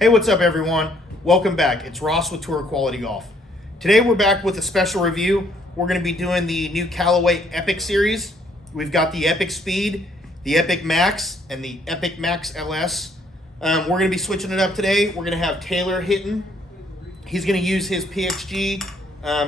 Hey, what's up everyone? Welcome back. It's Ross with Tour Quality Golf. Today we're back with a special review. We're going to be doing the new Callaway Epic series. We've got the Epic Speed, the Epic Max, and the Epic Max LS. We're going to be switching it up today. We're going to have Taylor hitting. He's going to use his PXG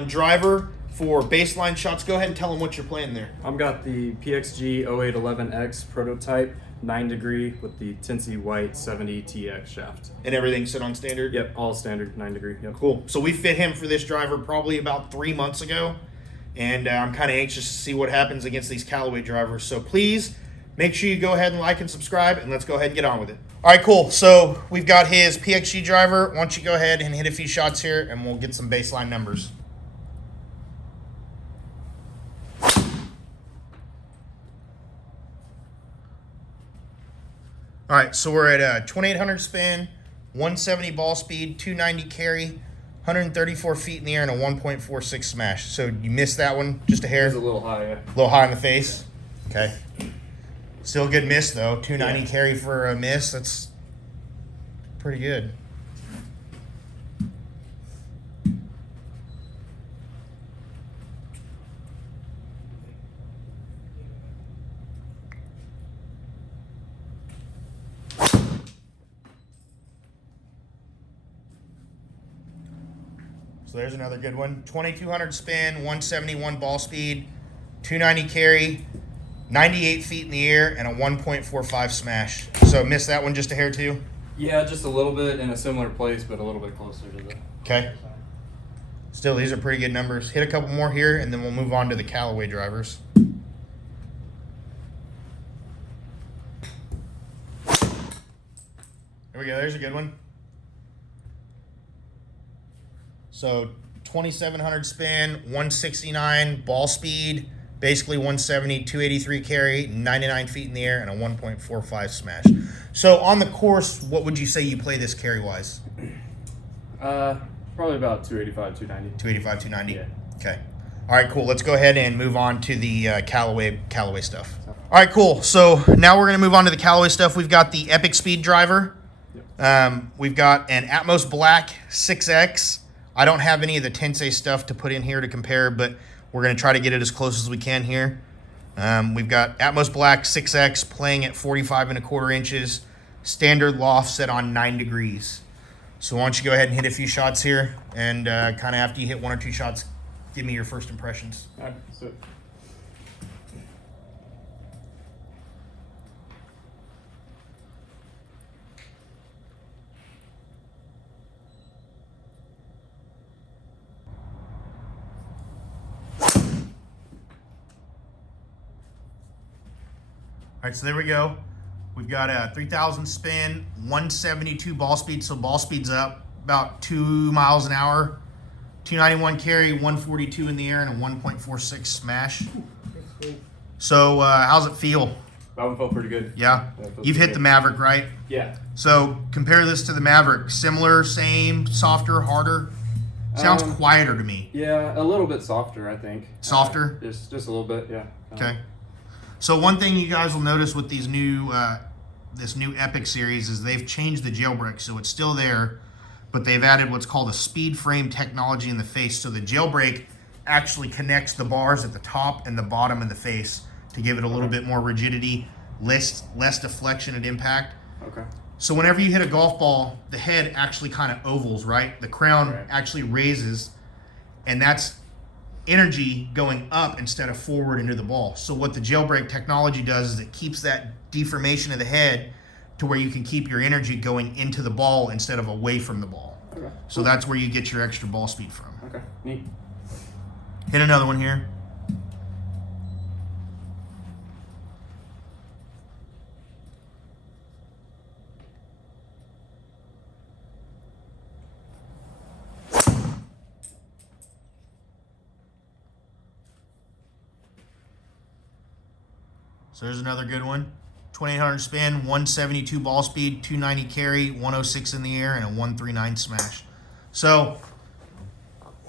driver for baseline shots. Go ahead and tell him what you're playing there. I've got the PXG 0811X prototype, 9 degree with the Tinsy White 70 TX shaft. And everything's set on standard? Yep, all standard, 9 degree. Yep. Cool. So we fit him for this driver probably about 3 months ago, and I'm kind of anxious to see what happens against these Callaway drivers. So please make sure you go ahead and like and subscribe, and let's go ahead and get on with it. All right, cool. So we've got his PXG driver. Why don't you go ahead and hit a few shots here, and we'll get some baseline numbers. All right, so we're at a 2800 spin, 170 ball speed, 290 carry, 134 feet in the air, and a 1.46 smash. So you missed that one just a hair? It's a little high, yeah. A little high in the face? Okay. Still a good miss, though. 290 carry for a miss. That's pretty good. So there's another good one. 2200 spin, 171 ball speed, 290 carry, 98 feet in the air, and a 1.45 smash. So missed that one just a hair too? Yeah, just a little bit in a similar place, but a little bit closer to the... Okay. Still, these are pretty good numbers. Hit a couple more here, and then we'll move on to the Callaway drivers. There we go. There's a good one. So 2700 spin, 169 ball speed, basically 170, 283 carry, 99 feet in the air, and a 1.45 smash. So on the course, what would you say you play this carry-wise? Probably about 285, 290. 285, 290? Yeah. Okay. All right, cool. Let's go ahead and move on to the Callaway stuff. All right, cool. So now we're going to move on to the Callaway stuff. We've got the Epic Speed driver. Yep. We've got an Atmos Black 6X. I don't have any of the Tensei stuff to put in here to compare, but we're going to try to get it as close as we can here. We've got Atmos Black 6X playing at 45.25 inches, standard loft set on 9 degrees. So why don't you go ahead and hit a few shots here, and kind of after you hit 1 or 2 shots, give me your first impressions. All right, so... All right, so there we go. We've got a 3,000 spin, 172 ball speed, so ball speed's up about 2 miles an hour. 291 carry, 142 in the air, and a 1.46 smash. So how's it feel? That one felt pretty good. Yeah? You've hit the Maverick, right? Yeah. So compare this to the Maverick. Similar, same, softer, harder? Sounds quieter to me. Yeah, a little bit softer, I think. Softer? Just a little bit, yeah. Okay. So one thing you guys will notice with these new this new Epic series is they've changed the jailbreak, so it's still there, but they've added what's called a speed frame technology in the face. So the jailbreak actually connects the bars at the top and the bottom of the face to give it a little bit more rigidity, less deflection at impact. Okay. So whenever you hit a golf ball, the head actually kind of ovals, right? The crown actually raises, and that's energy going up instead of forward into the ball. So what the jailbreak technology does is it keeps that deformation of the head to where you can keep your energy going into the ball instead of away from the ball. Okay. So that's where you get your extra ball speed from. Okay, neat. Hit another one here. So there's another good one. 2800 spin, 172 ball speed, 290 carry, 106 in the air, and a 139 smash. So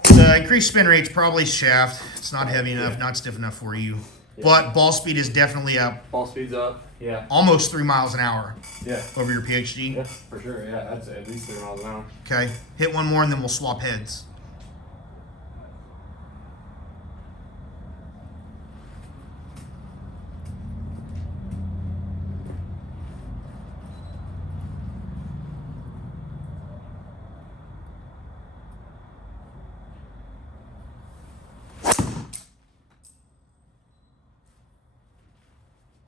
the increased spin rate's probably shaft. It's not heavy enough, not stiff enough for you. but ball speed is definitely up. Ball speed's up. Yeah. Almost 3 miles an hour. Yeah. Over your PhD. Yeah, for sure. Yeah, that's at least 3 miles an hour. Okay. Hit one more and then we'll swap heads.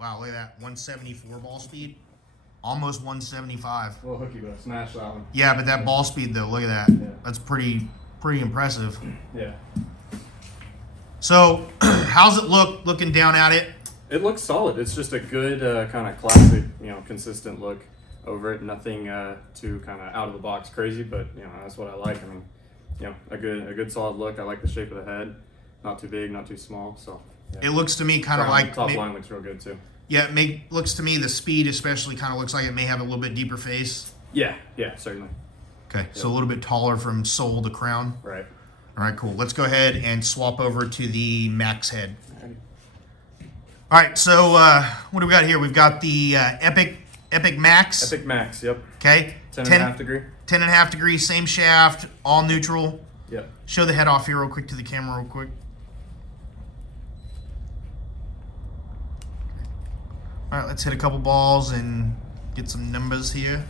Wow, look at that. 174 ball speed. Almost 175. A little hooky, but smash that one. Yeah, but that ball speed though, look at that. Yeah. That's pretty impressive. Yeah. So, how's it looking down at it? It looks solid. It's just a good kind of classic, consistent look over it. Nothing too kind of out of the box crazy, but that's what I like. I mean, a good solid look. I like the shape of the head. Not too big, not too small. So yeah. It looks to me kind of like top line looks real good too. Yeah, looks to me the speed especially kind of looks like it may have a little bit deeper face. Yeah, certainly. Okay, so a little bit taller from sole to crown. Right. All right, cool. Let's go ahead and swap over to the max head. All right, so what do we got here? We've got the Epic Max. Epic Max, yep. Okay. 10.5 degree. 10.5 degrees, same shaft, all neutral. Yep. Show the head off here real quick to the camera real quick. All right, let's hit a couple balls and get some numbers here.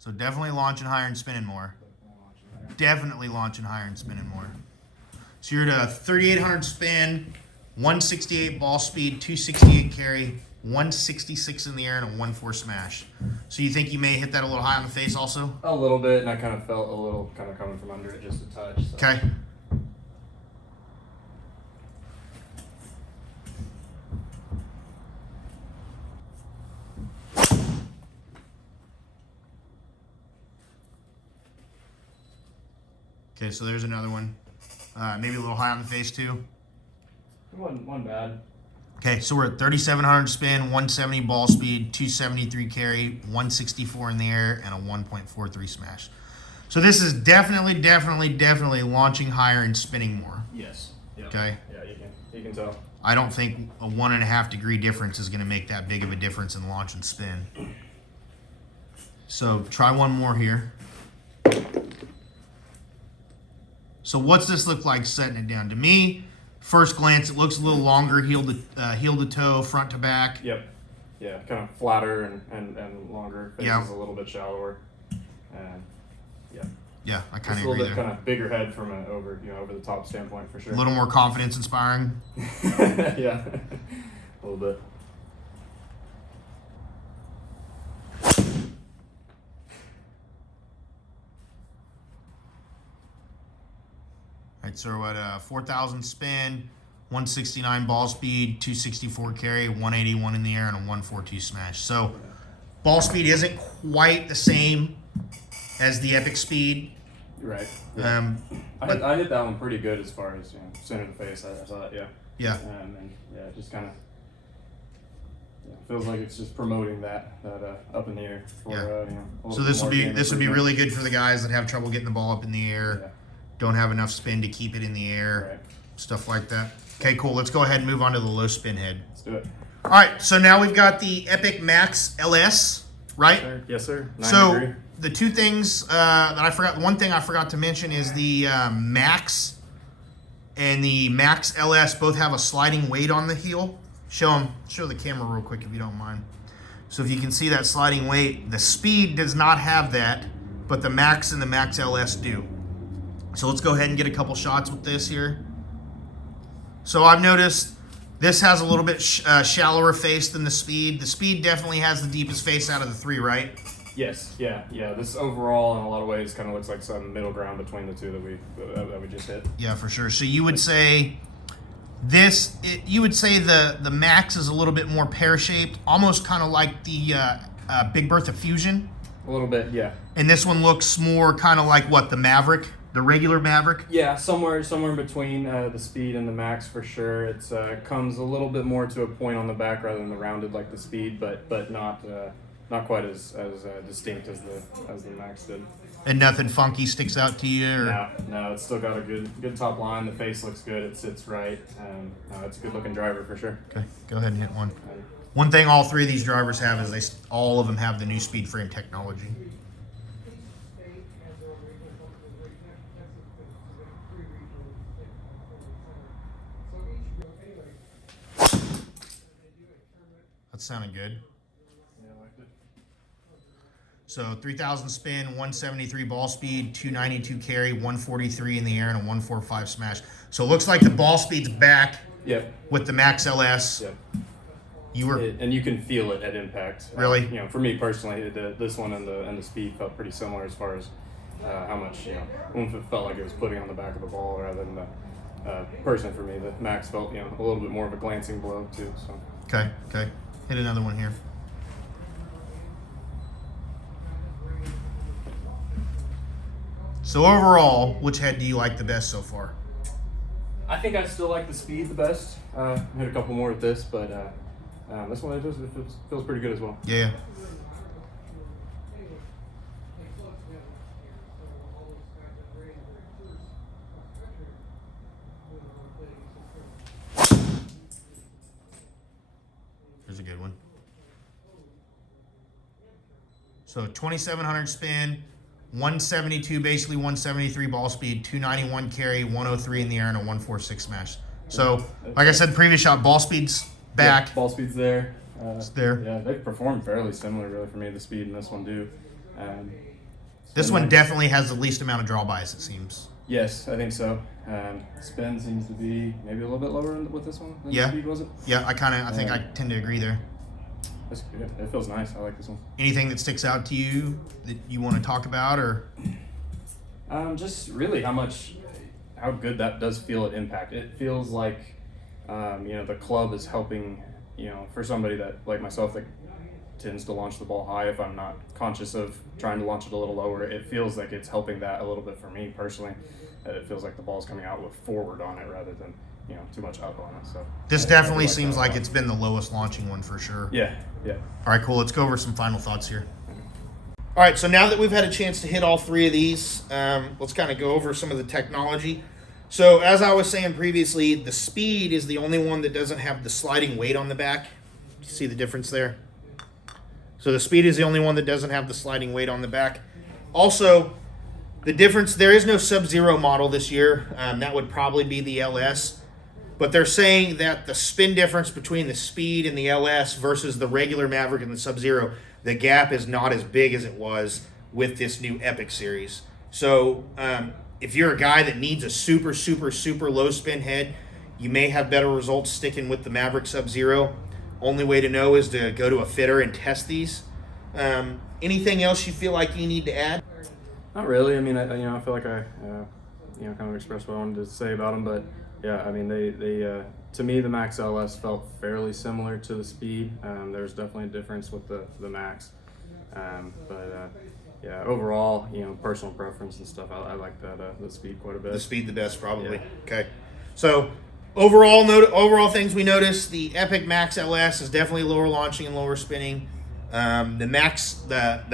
So definitely launching higher and spinning more. Definitely launching higher and spinning more. So you're at a 3,800 spin, 168 ball speed, 268 carry, 166 in the air, and a 1-4 smash. So you think you may hit that a little high on the face also? A little bit, and I kind of felt a little kind of coming from under it just a touch. So. Okay. Okay, so there's another one. Maybe a little high on the face too. One bad. Okay, so we're at 3,700 spin, 170 ball speed, 273 carry, 164 in the air, and a 1.43 smash. So this is definitely launching higher and spinning more. Yes. Yep. Okay. Yeah, you can tell. I don't think a 1.5 degree difference is going to make that big of a difference in launch and spin. So try one more here. So what's this look like setting it down? To me, first glance, it looks a little longer, heel to toe, front to back. Yep. Yeah, kind of flatter and longer. Face is a little bit shallower. And yeah. Yeah, I kind of agree there. A little bit kind of bigger head from an over the top standpoint for sure. A little more confidence inspiring. Yeah, a little bit. All right, so we're at a 4,000 spin, 169 ball speed, 264 carry, 181 in the air, and a 142 smash. So ball speed isn't quite the same as the Epic speed. Right. Yeah. I hit that one pretty good as far as center of the face. I thought, yeah. Yeah. And yeah, just kind of feels like it's just promoting that up in the air. For, so this would be really good for the guys that have trouble getting the ball up in the air. Yeah. Don't have enough spin to keep it in the air, right. Stuff like that. Okay, cool. Let's go ahead and move on to the low spin head. Let's do it. All right, so now we've got the Epic Max LS, right? Yes, sir. 9 so degree. The two things that I forgot, one thing I forgot to mention is the Max and the Max LS both have a sliding weight on the heel. Show the camera real quick if you don't mind. So if you can see that sliding weight, the Speed does not have that, but the Max and the Max LS do. So let's go ahead and get a couple shots with this here. So I've noticed this has a little bit shallower face than the Speed. The Speed definitely has the deepest face out of the three, right? Yes, yeah. This overall, in a lot of ways, kind of looks like some middle ground between the two that we just hit. Yeah, for sure. So you would say the Max is a little bit more pear-shaped, almost kind of like the Big Bertha Fusion. A little bit, yeah. And this one looks more kind of like what, the Maverick? The regular Maverick? Yeah, somewhere in between the Speed and the Max for sure. It's comes a little bit more to a point on the back rather than the rounded like the Speed, but not not quite as distinct as the Max did. And nothing funky sticks out to you? Or? No, it's still got a good top line. The face looks good. It sits right. It's a good looking driver for sure. Okay, go ahead and hit one. One thing all three of these drivers have is all of them have the new speed frame technology. That's sounding good. Yeah, I liked it. So 3,000 spin, 173 ball speed, 292 carry, 143 in the air, and a 145 smash. So it looks like the ball speed's back. Yep. With the Max LS. Yep. And you can feel it at impact. Really? For me personally, this one and the speed felt pretty similar as far as how much it felt like it was putting on the back of the ball rather than the personally for me, the Max felt a little bit more of a glancing blow too. So. Okay. Hit another one here. So overall, which head do you like the best so far? I think I still like the speed the best. Hit a couple more with this, but this one it feels pretty good as well. Yeah. Here's a good one. So 2,700 spin, 172, basically 173 ball speed, 291 carry, 103 in the air, and a 146 smash. So, like I said, previous shot, ball speed's back. Yeah, ball speed's there. It's there. Yeah, they performed fairly similar, really, for me. The speed and this one do. This one definitely has the least amount of draw bias, it seems. Yes, I think so. Spin seems to be maybe a little bit lower with this one than Yeah. the speed, was it? Yeah, I think I tend to agree there. That's good. It feels nice. I like this one. Anything that sticks out to you that you want to talk about, or? Just really how good that does feel at impact. It feels like, the club is helping, for somebody that, like myself, that tends to launch the ball high. If I'm not conscious of trying to launch it a little lower, it feels like it's helping that a little bit for me personally. That it feels like the ball's coming out with forward on it rather than, too much up on it. So this definitely seems like it's been the lowest launching one for sure. Yeah. All right, cool. Let's go over some final thoughts here. All right, so now that we've had a chance to hit all three of these, let's kind of go over some of the technology. So as I was saying previously, the speed is the only one that doesn't have the sliding weight on the back. You see the difference there? So the speed is the only one that doesn't have the sliding weight on the back. Also, the difference, there is no Sub-Zero model this year. That would probably be the LS. But they're saying that the spin difference between the speed and the LS versus the regular Maverick and the Sub-Zero, the gap is not as big as it was with this new Epic series. So if you're a guy that needs a super, super, super low spin head, you may have better results sticking with the Maverick Sub-Zero. Only way to know is to go to a fitter and test these. Anything else you feel like you need to add? Not really. I mean, I feel like I kind of expressed what I wanted to say about them, but yeah, I mean, they to me, the Max LS felt fairly similar to the speed. There's definitely a difference with the Max, but yeah, overall, personal preference and stuff, I like the speed quite a bit. The speed the best, probably. Yeah. Okay. So overall things we noticed, the Epic Max LS is definitely lower launching and lower spinning. The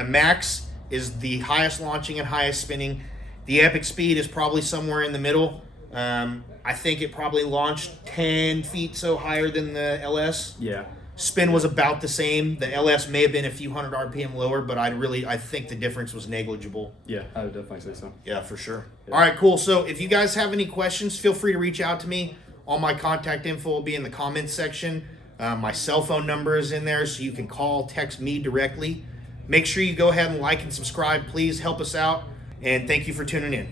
Max is the highest launching and highest spinning. The Epic speed is probably somewhere in the middle. I think it probably launched 10 feet so higher than the LS. Yeah. Spin was about the same. The LS may have been a few hundred RPM lower, but I think the difference was negligible. Yeah, I would definitely say so. Yeah, for sure. Yeah. All right, cool. So if you guys have any questions, feel free to reach out to me. All my contact info will be in the comments section. My cell phone number is in there, so you can call, text me directly. Make sure you go ahead and like and subscribe. Please help us out. And thank you for tuning in.